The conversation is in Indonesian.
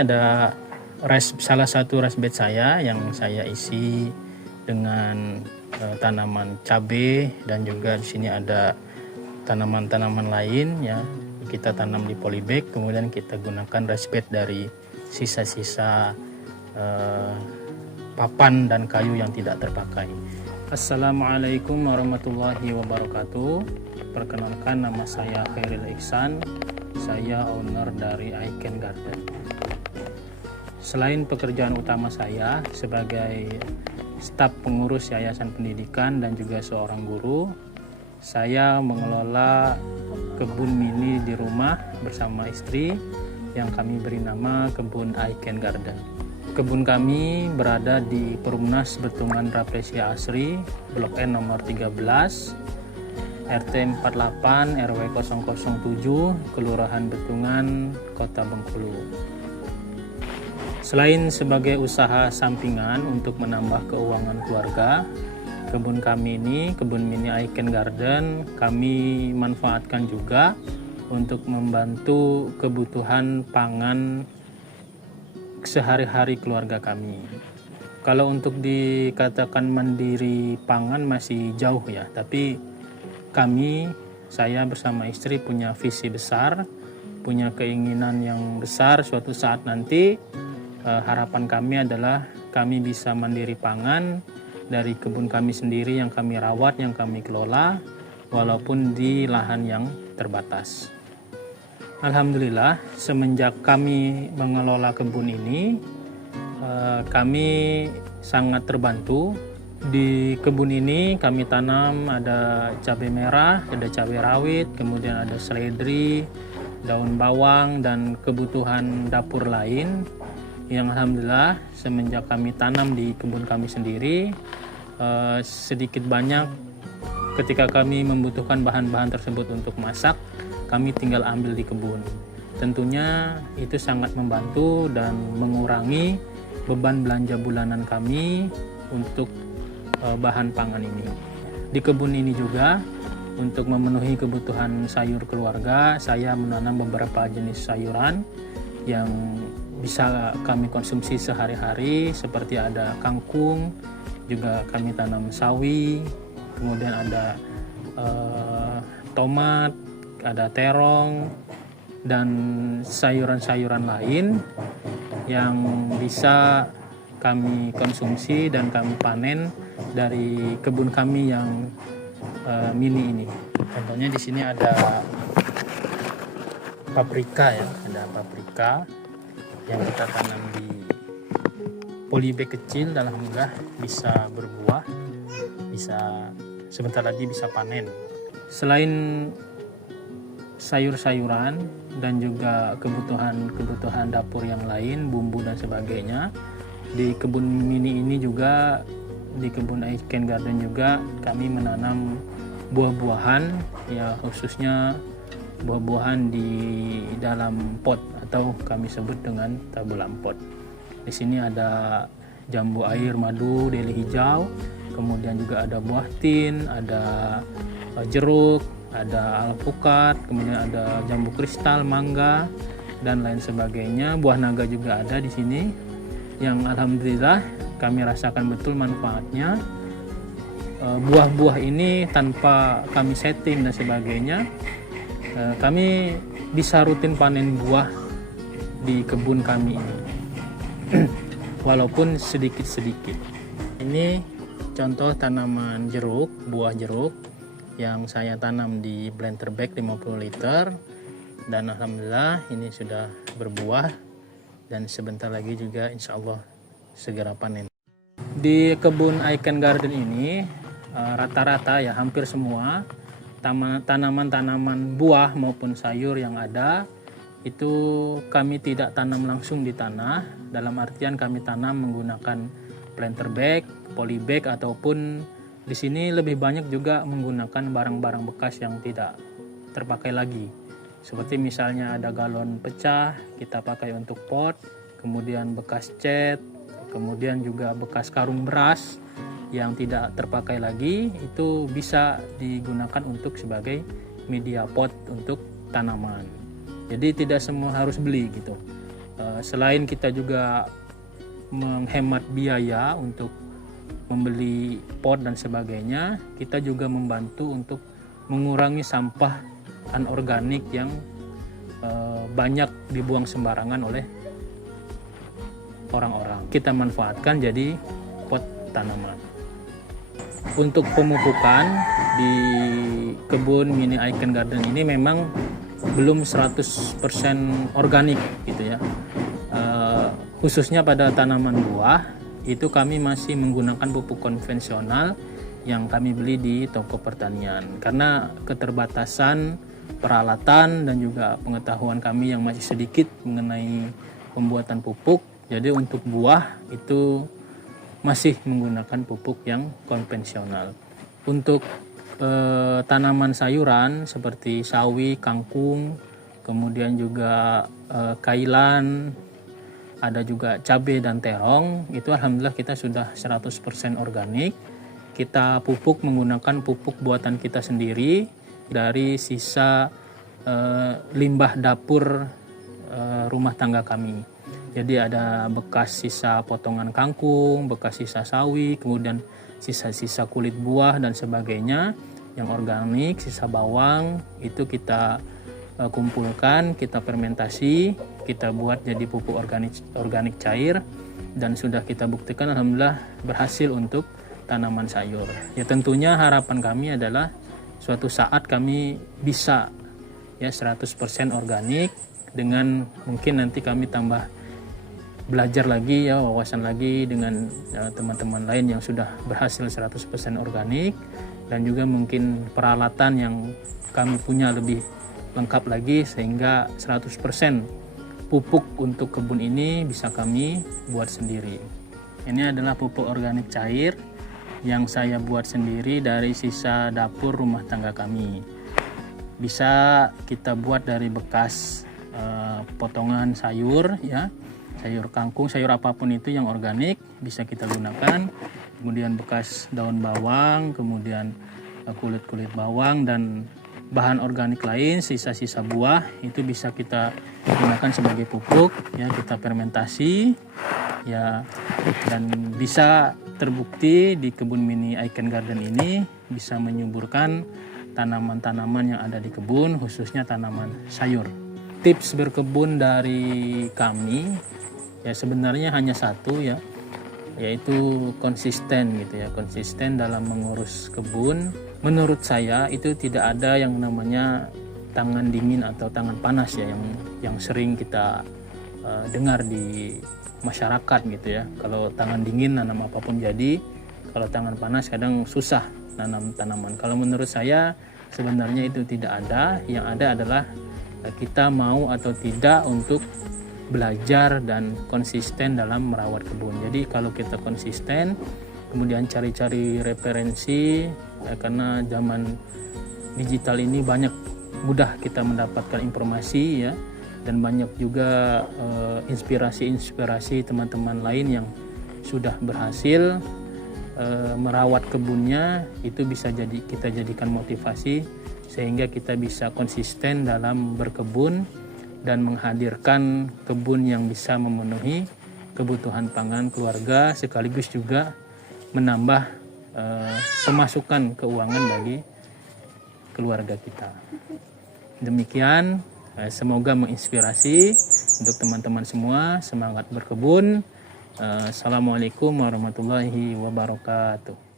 ada salah satu rice bed saya yang saya isi dengan tanaman cabai, dan juga di sini ada tanaman-tanaman lain ya. Kita tanam di polybag, kemudian kita gunakan rice bed dari sisa-sisa papan dan kayu yang tidak terpakai. Assalamualaikum warahmatullahi wabarakatuh. Perkenalkan, nama saya Khairil Ihsan. Saya owner dari Icon Garden. Selain pekerjaan utama saya sebagai staf pengurus Yayasan Pendidikan dan juga seorang guru, saya mengelola kebun mini di rumah bersama istri yang kami beri nama Kebun Icon Garden. Kebun kami berada di Perumnas Betungan Rapresia Asri, Blok N nomor 13, RT 48 RW 007, Kelurahan Betungan, Kota Bengkulu. Selain sebagai usaha sampingan untuk menambah keuangan keluarga, kebun kami ini, kebun mini Icon Garden, kami manfaatkan juga untuk membantu kebutuhan pangan sehari-hari keluarga kami. Kalau untuk dikatakan mandiri pangan masih jauh ya, tapi saya bersama istri punya visi besar, punya keinginan yang besar. Suatu saat nanti harapan kami adalah kami bisa mandiri pangan dari kebun kami sendiri yang kami rawat, yang kami kelola, walaupun di lahan yang terbatas. Alhamdulillah, semenjak kami mengelola kebun ini, kami sangat terbantu. Di kebun ini kami tanam ada cabai merah, ada cabai rawit, kemudian ada seledri, daun bawang, dan kebutuhan dapur lain yang alhamdulillah semenjak kami tanam di kebun kami sendiri, sedikit banyak ketika kami membutuhkan bahan-bahan tersebut untuk masak, kami tinggal ambil di kebun. Tentunya itu sangat membantu dan mengurangi beban belanja bulanan kami untuk bahan pangan ini. Di kebun ini juga untuk memenuhi kebutuhan sayur keluarga, saya menanam beberapa jenis sayuran yang bisa kami konsumsi sehari-hari, seperti ada kangkung, juga kami tanam sawi, kemudian ada tomat, ada terong, dan sayuran-sayuran lain yang bisa kami konsumsi dan kami panen dari kebun kami yang mini ini. Contohnya di sini ada paprika ya, ada paprika yang kita tanam di polybag kecil, dan alhamdulillah bisa berbuah, bisa sebentar lagi bisa panen. Selain sayur-sayuran dan juga kebutuhan dapur yang lain, bumbu dan sebagainya, di kebun mini ini juga, di kebun Icon Garden juga kami menanam buah-buahan ya, khususnya buah-buahan di dalam pot atau kami sebut dengan tabulam pot. Di sini ada jambu air madu deli hijau, kemudian juga ada buah tin, ada jeruk, ada alpukat, kemudian ada jambu kristal, mangga, dan lain sebagainya. Buah naga juga ada di sini yang alhamdulillah kami rasakan betul manfaatnya. Buah-buah ini tanpa kami setting dan sebagainya, kami bisa rutin panen buah di kebun kami ini walaupun sedikit-sedikit. Ini contoh tanaman jeruk, buah jeruk yang saya tanam di blender bag 50 liter, dan alhamdulillah ini sudah berbuah dan sebentar lagi juga insya Allah segera panen. Di kebun Icon Garden ini rata-rata ya hampir semua tanaman-tanaman buah maupun sayur yang ada itu kami tidak tanam langsung di tanah, dalam artian kami tanam menggunakan planter bag, polybag, ataupun di sini lebih banyak juga menggunakan barang-barang bekas yang tidak terpakai lagi. Seperti misalnya ada galon pecah, kita pakai untuk pot, kemudian bekas cat, kemudian juga bekas karung beras yang tidak terpakai lagi, itu bisa digunakan untuk sebagai media pot untuk tanaman. Jadi tidak semua harus beli gitu. Selain kita juga menghemat biaya untuk membeli pot dan sebagainya, kita juga membantu untuk mengurangi sampah anorganik yang banyak dibuang sembarangan oleh orang-orang. Kita manfaatkan jadi pot tanaman. Untuk pemupukan di kebun mini Icon Garden ini memang belum 100% organik gitu ya. Khususnya pada tanaman buah itu kami masih menggunakan pupuk konvensional yang kami beli di toko pertanian karena keterbatasan peralatan dan juga pengetahuan kami yang masih sedikit mengenai pembuatan pupuk. Jadi untuk buah itu masih menggunakan pupuk yang konvensional. Untuk tanaman sayuran seperti sawi, kangkung, kemudian juga kailan, ada juga cabai dan terong, itu alhamdulillah kita sudah 100% organik. Kita pupuk menggunakan pupuk buatan kita sendiri dari sisa limbah dapur rumah tangga kami. Jadi ada bekas sisa potongan kangkung, bekas sisa sawi, kemudian sisa-sisa kulit buah dan sebagainya yang organik, sisa bawang, itu kita kumpulkan, kita fermentasi, kita buat jadi pupuk organik cair, dan sudah kita buktikan alhamdulillah berhasil untuk tanaman sayur. Ya tentunya harapan kami adalah suatu saat kami bisa ya 100% organik, dengan mungkin nanti kami tambah belajar lagi ya, wawasan lagi dengan teman-teman lain yang sudah berhasil 100% organik, dan juga mungkin peralatan yang kami punya lebih lengkap lagi sehingga 100% pupuk untuk kebun ini bisa kami buat sendiri. Ini adalah pupuk organik cair yang saya buat sendiri dari sisa dapur rumah tangga kami. Bisa kita buat dari bekas potongan sayur ya, sayur kangkung, sayur apapun itu yang organik bisa kita gunakan. Kemudian bekas daun bawang, kemudian kulit-kulit bawang dan bahan organik lain, sisa-sisa buah itu bisa kita gunakan sebagai pupuk ya, kita fermentasi ya, dan bisa terbukti di kebun mini Icon Garden ini bisa menyuburkan tanaman-tanaman yang ada di kebun, khususnya tanaman sayur. Tips berkebun dari kami ya sebenarnya hanya satu ya, yaitu konsisten gitu ya, konsisten dalam mengurus kebun. Menurut saya itu tidak ada yang namanya tangan dingin atau tangan panas ya, yang sering kita dengar di masyarakat gitu ya. Kalau tangan dingin nanam apapun jadi, kalau tangan panas kadang susah nanam tanaman. Kalau menurut saya sebenarnya itu tidak ada, yang ada adalah kita mau atau tidak untuk belajar dan konsisten dalam merawat kebun. Jadi kalau kita konsisten, kemudian cari-cari referensi ya, karena zaman digital ini mudah kita mendapatkan informasi ya, dan banyak juga inspirasi teman-teman lain yang sudah berhasil merawat kebunnya, itu bisa kita jadikan motivasi sehingga kita bisa konsisten dalam berkebun dan menghadirkan kebun yang bisa memenuhi kebutuhan pangan keluarga, sekaligus juga menambah pemasukan keuangan bagi keluarga kita. Demikian, semoga menginspirasi untuk teman-teman semua. Semangat berkebun. Assalamualaikum warahmatullahi wabarakatuh.